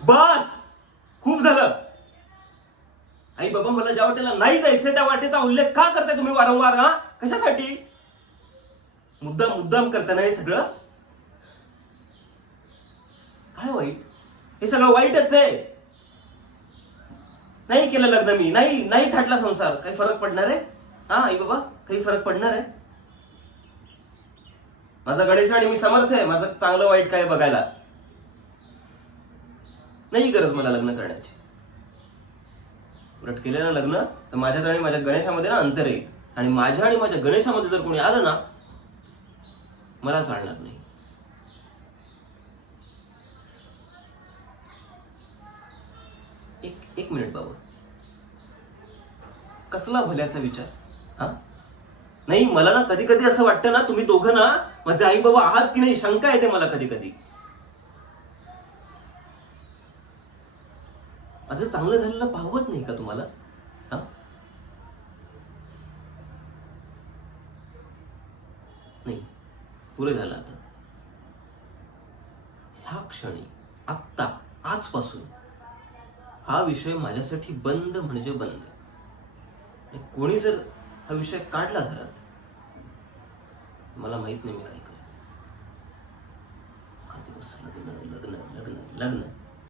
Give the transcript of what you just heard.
बस, खूप झालं. आई बाबा, मला ज्या वाटेला नाही जायचंय त्या वाटेचा उल्लेख का करताय तुम्ही वारंवार? हा, कशासाठी? मुद्दाम मुद्दाम करता ना हे सगळं? काय वाईट? हे सगळं वाईटच आहे. नाही केलं लग्न मी, नाही थाटला संसार, काही फरक पडणार आहे? हा आई बाबा, काही फरक पडणार आहे? माझा गणेश आणि मी समर्थ आहे माझं चांगलं वाईट काय बघायला. नाही गरज मला लग्न करण्याची. उलट केलं ना लग्न तर माझ्यात आणि माझ्या गणेशामध्ये ना अंतर आहे. आणि माझ्या आणि माझ्या गणेशामध्ये जर कोणी आलं ना, मला चालणार नाही. एक मिनिट बाबा, कसला भल्याचा विचार? हा, नाही, मला ना कधी कधी असं वाटतं ना, तुम्ही दोघं ना माझे आई बाबा आहात की नाही, शंका येते मला कधी कधी. माझं चांगलं झालेलं पाहवत नाही का तुम्हाला? हा, नाही, पुरे झालं आता. ह्या क्षणी, आत्ता, आजपासून हा विषय माझ्यासाठी बंद म्हणजे बंद. आणि कोणी जर हा विषय काढला घरात, मला माहित नाही मी काय करेन. का दिवस लग्न लग्न लग्न लग्न.